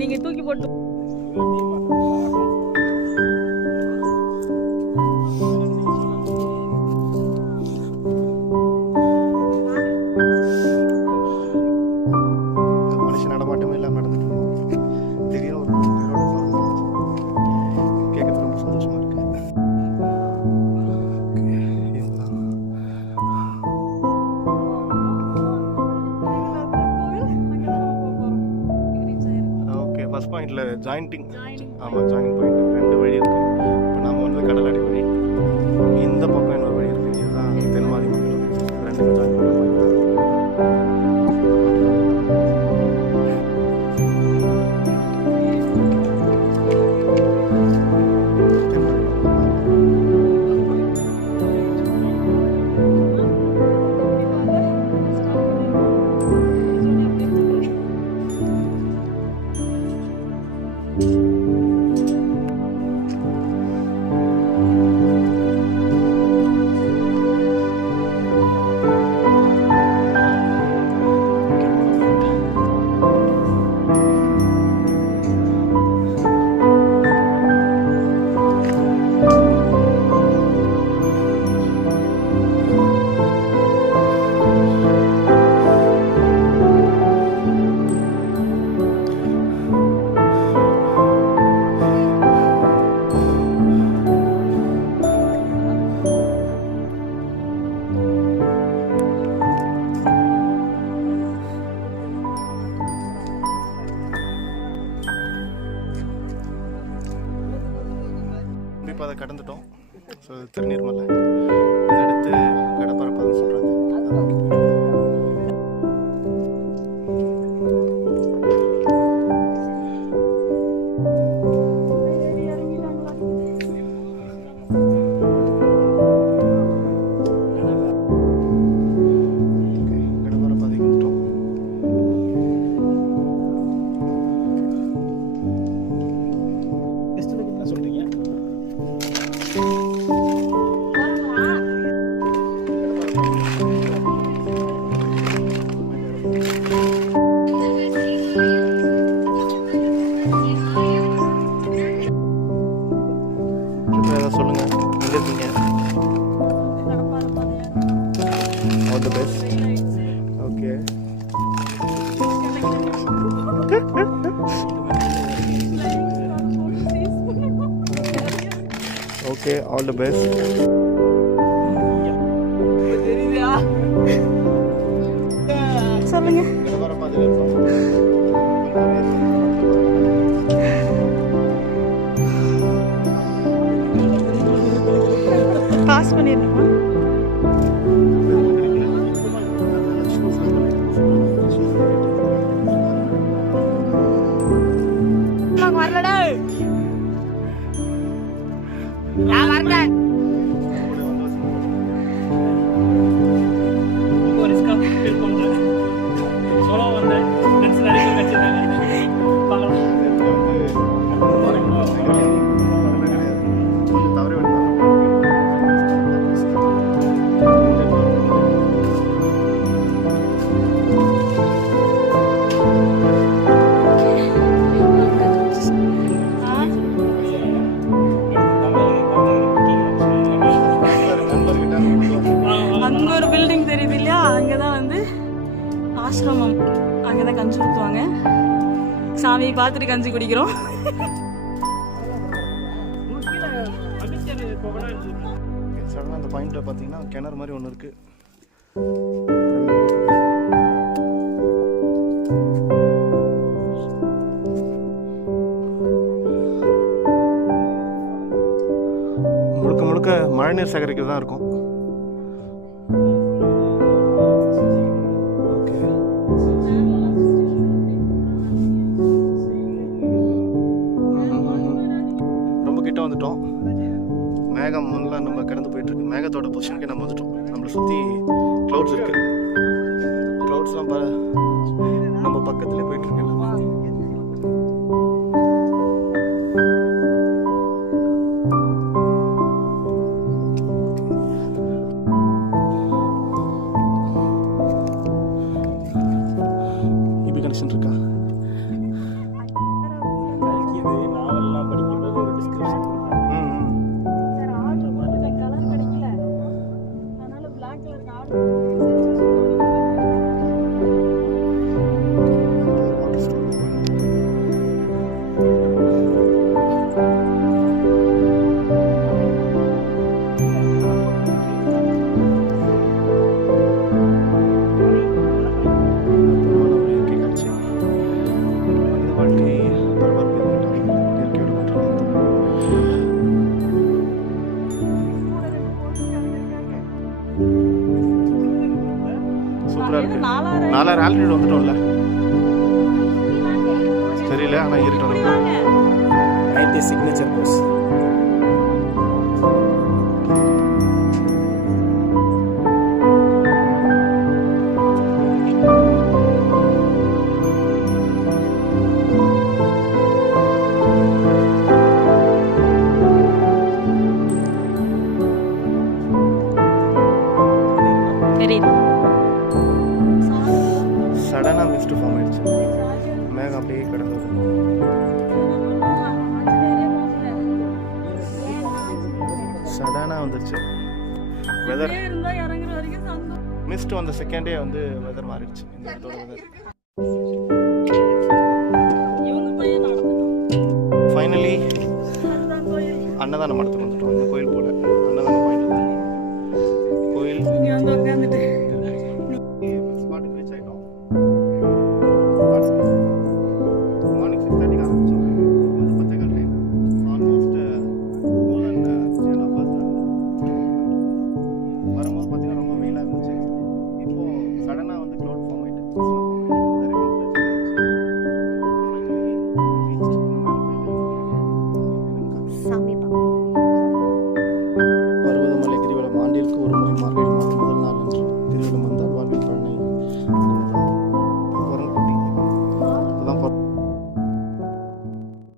நீங்க தூக்கி போட்டு மனுஷன் நடமாட்டமே இல்லாமல் நடந்துட்டு இருக்கோம். திடீர்னு ஒரு கேட்கறது ரொம்ப சந்தோஷமா இருக்கு. ஓகே, ஃபர்ஸ்ட் பாயிண்ட்ல ஜாயிண்டிங், ஆமாம் ஜாயினிங் பாயிண்ட் 2 வழி இருக்கு. இப்போ நம்ம வந்து கடலாடி வழி, இந்த பக்கம் இன்னொரு வழி இருக்கு. இதுதான் தென்மாதி மக்கள் 2 ஜாயின் பண்ணுற பாயிண்ட். இப்போ அதை கடந்துட்டோம். ஸோ திருநீர்மலை, இதை அடுத்து கடப்பரப்பாதுன்னு சொல்கிறாங்க. கடப்பரப்பாதைக்கு வந்துட்டோம். என்ன சொல்கிறீங்க? சொல்லுங்க, எங்க இருக்கீங்க? All the best. Okay, okay, all the best. சொல்லுங்க. பாஸ் பண்ணிடணுமா? வரலடா, நான் வரல. அங்க ஒரு பில்டிங் தெரியுது இல்லையா, அங்கதான் வந்து ஆசிரமம். அங்கதான் கஞ்சி ஊற்றுவாங்க. சாமியை பார்த்துட்டு கஞ்சி குடிக்கிறோம். சடனாக அந்த பாயிண்ட்ல பார்த்தீங்கன்னா கிணறு மாதிரி ஒன்று இருக்கு. முழுக்க முழுக்க மழைநீர் சேகரிக்கிறது தான் இருக்கும். ரொம்ப கிட்ட வந்துட்டோம். மேகம் முன்னெல்லாம் நம்ம கடந்து போயிட்டு இருக்கு. மேகத்தோட பொசிஷனுக்கு நம்ம வந்துட்டோம். நம்மளை சுற்றி க்ளவுட்ஸ் இருக்கு. க்ளவுட்ஸ்லாம் நம்ம பக்கத்துலேயே போயிட்டு இருக்கு. கனெக்ஷன் இருக்கா? ஆல்டிடியூட் வந்துட்டோம்ல தெரியல, ஆனால் ஏறிட்டோம். வாங்க. Night signature course. தெரியுது. சடனாக மிஸ்ட் ஃபார்ம் ஆயிடுச்சு. மேகம் அப்படியே கடந்து வருது. சடனாக வந்துருச்சு வெதர். இருந்தா இறங்குற வரைக்கும் சந்தோஷம். மிஸ்ட் வந்த செகண்டே வந்து வெதர் மாறிடுச்சு. இந்த இடத்தோட வெதர் இவங்க பையன் நடந்துட்டான். ஃபைனலி அதுதான் கோயில். அன்னதானம் நடத்தணும்.